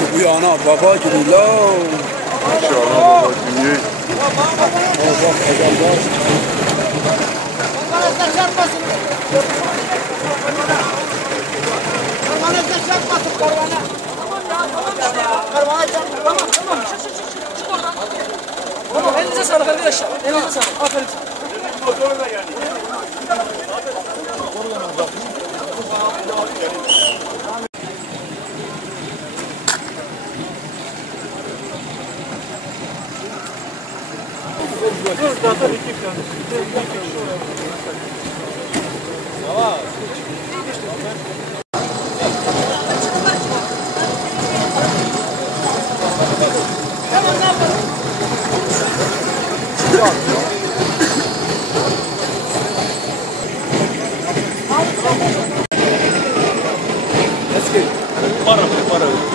Bu yana baba gibi la. İnşallah baba gibi. Bak adam var. Karvanızda çarpmasın. Karvanızda çarpmasın karvana. Karvana çarpmasın. Tamam. Çık oradan. Tamam, elinize sağlık arkadaşlar. Elinize sağlık. Aferin. Para.